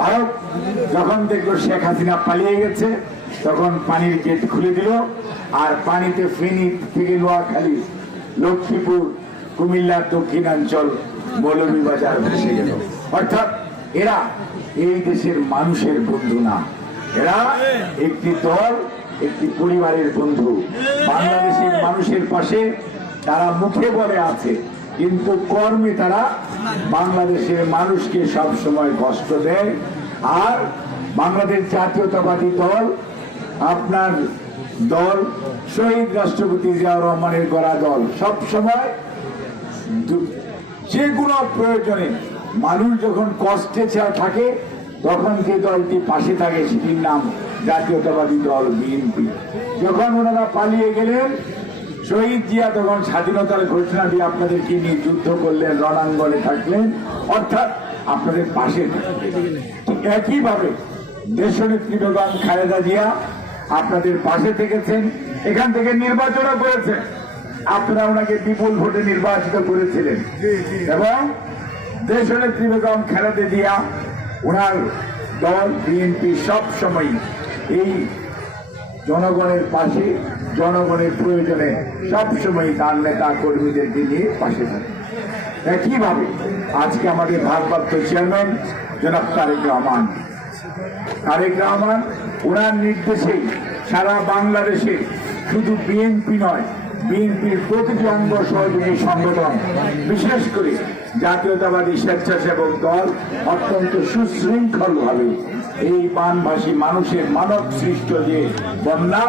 ভারত যখন দেখল শেখ হাসিনা পালিয়ে গেছে, তখন পানির গেট খুলে দিল আর পানিতে ফেনী থেকে নোয়াখালী, লক্ষ্মীপুর কুমিল্লার দক্ষিণাঞ্চল, মৌলভীবাজার ভেসে গেল। অর্থাৎ এরা এই দেশের মানুষের বন্ধু না। এরা একটি দল, একটি পরিবারের বন্ধু। বাংলাদেশের মানুষের পাশে তারা মুখে বলে আছে। কিন্তু কর্মে তারা বাংলাদেশের মানুষকে সব সময় কষ্ট দেয়। আর বাংলাদেশ জাতীয়তাবাদী দল, আপনার দল, শহীদ রাষ্ট্রপতি জিয়াউর রহমানের গড়া দল, সব সময় যে কোনো প্রয়োজনে মানুষ যখন কষ্টে থাকে, তখন যে দলটি পাশে থাকে, সেটির নাম জাতীয়তাবাদী দল বিএনপি। যখন ওনারা পালিয়ে গেলেন শহীদ জিয়া তখন স্বাধীনতার ঘোষণা দিয়ে আপনাদেরকে নিয়ে যুদ্ধ করলেন, রণাঙ্গনে থাকলেন। অর্থাৎ আপনাদের পাশে একইভাবে দেশনেত্রী বেগম খালেদা জিয়া আপনাদের পাশে থেকেছেন, এখান থেকে নির্বাচনও করেছেন। আপনারা ওনাকে বিপুল ভোটে নির্বাচিত করেছিলেন। এবং দেশনেত্রী বেগম খালেদা জিয়া, ওনার দল, বিএনপি সব সময় এই জনগণের পাশে জনগণের প্রয়োজনে সবসময় তার নেতা কর্মীদেরকে নিয়ে পাশে থাকে একইভাবে আজকে আমাদের ভারপ্রাপ্ত চেয়ারম্যান জনাব তারেক রহমান। তারেক রহমান, ওনার নির্দেশে সারা বাংলাদেশে শুধু বিএনপি নয়, বিএনপির প্রতিটি অঙ্গ সহযোগী সংগঠন, বিশেষ করে জাতীয়তাবাদী স্বেচ্ছাসেবক দল অত্যন্ত সুশৃঙ্খলভাবে এই বানভাসী মানুষের মানব সৃষ্ট যে বন্যা,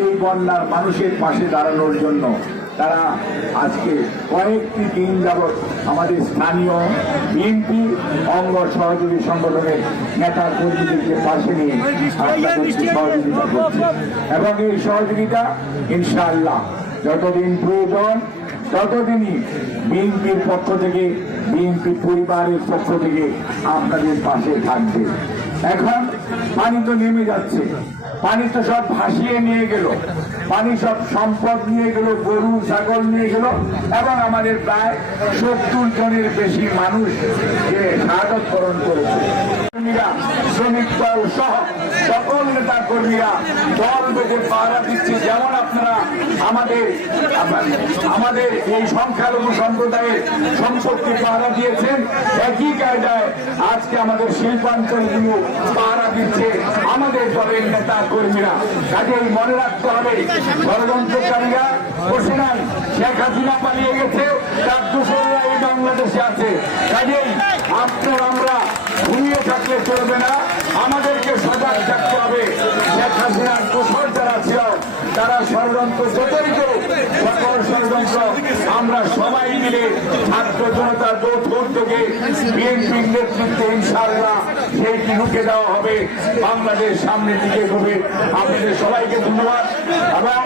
এই বন্যার মানুষের পাশে দাঁড়ানোর জন্য তারা আজকে কয়েকটি দিন যাবৎ আমাদের স্থানীয় বিএনপি অঙ্গ সহযোগী সংগঠনের নেতা কর্মীদেরকে পাশে নিয়ে সহযোগিতা এবং এই সহযোগিতা ইনশাআল্লাহ যতদিন প্রয়োজন, ততদিনই বিএনপির পক্ষ থেকে, বিএনপি পরিবারের পক্ষ থেকে আপনাদের পাশে থাকবে। এখন পানি তো নেমে যাচ্ছে। পানি তো সব ভাসিয়ে নিয়ে গেল। পানি সব সম্পদ নিয়ে গেল, গরু, ছাগল নিয়ে গেল। এবং আমাদের প্রায় সত্তর জনের বেশি মানুষ যে বরণ করেছে। শ্রমিক দল সহ সকল নেতা কর্মীরা দল বেঁধে পাহারা দিচ্ছে যেমন আপনারা আমাদের আমাদের এই সংখ্যালঘু সম্প্রদায়ের সম্পত্তি পাহারা দিয়েছেন, একই কায়দায় আজকে আমাদের শিল্পাঞ্চলগুলো পাহারা দিচ্ছে আমাদের দলের নেতা কর্মীরা কাজেই মনে রাখতে হবে, ষড়যন্ত্রকারীরা বসে নাই, শেখ হাসিনা পালিয়ে গেছে। তার দূষণরা বাংলাদেশে আছে। কাজেই আপনার আমরা ঘুমিয়ে থাকলে চলবে না। আমাদেরকে সজাগ থাকতে হবে। শেখ হাসিনার দোষর যারা ছিল, তারা ষড়যন্ত্র করুক, সকল ষড়যন্ত্র আমরা সবাই মিলে ছাত্র জনতার যৌথ উদ্যোগে বিএনপির নেতৃত্বে ইনশাআল্লাহ সেইটি রুখে দেওয়া হবে। বাংলাদেশ সামনের দিকে হবে আপনাদের সবাইকে ধন্যবাদ। এবং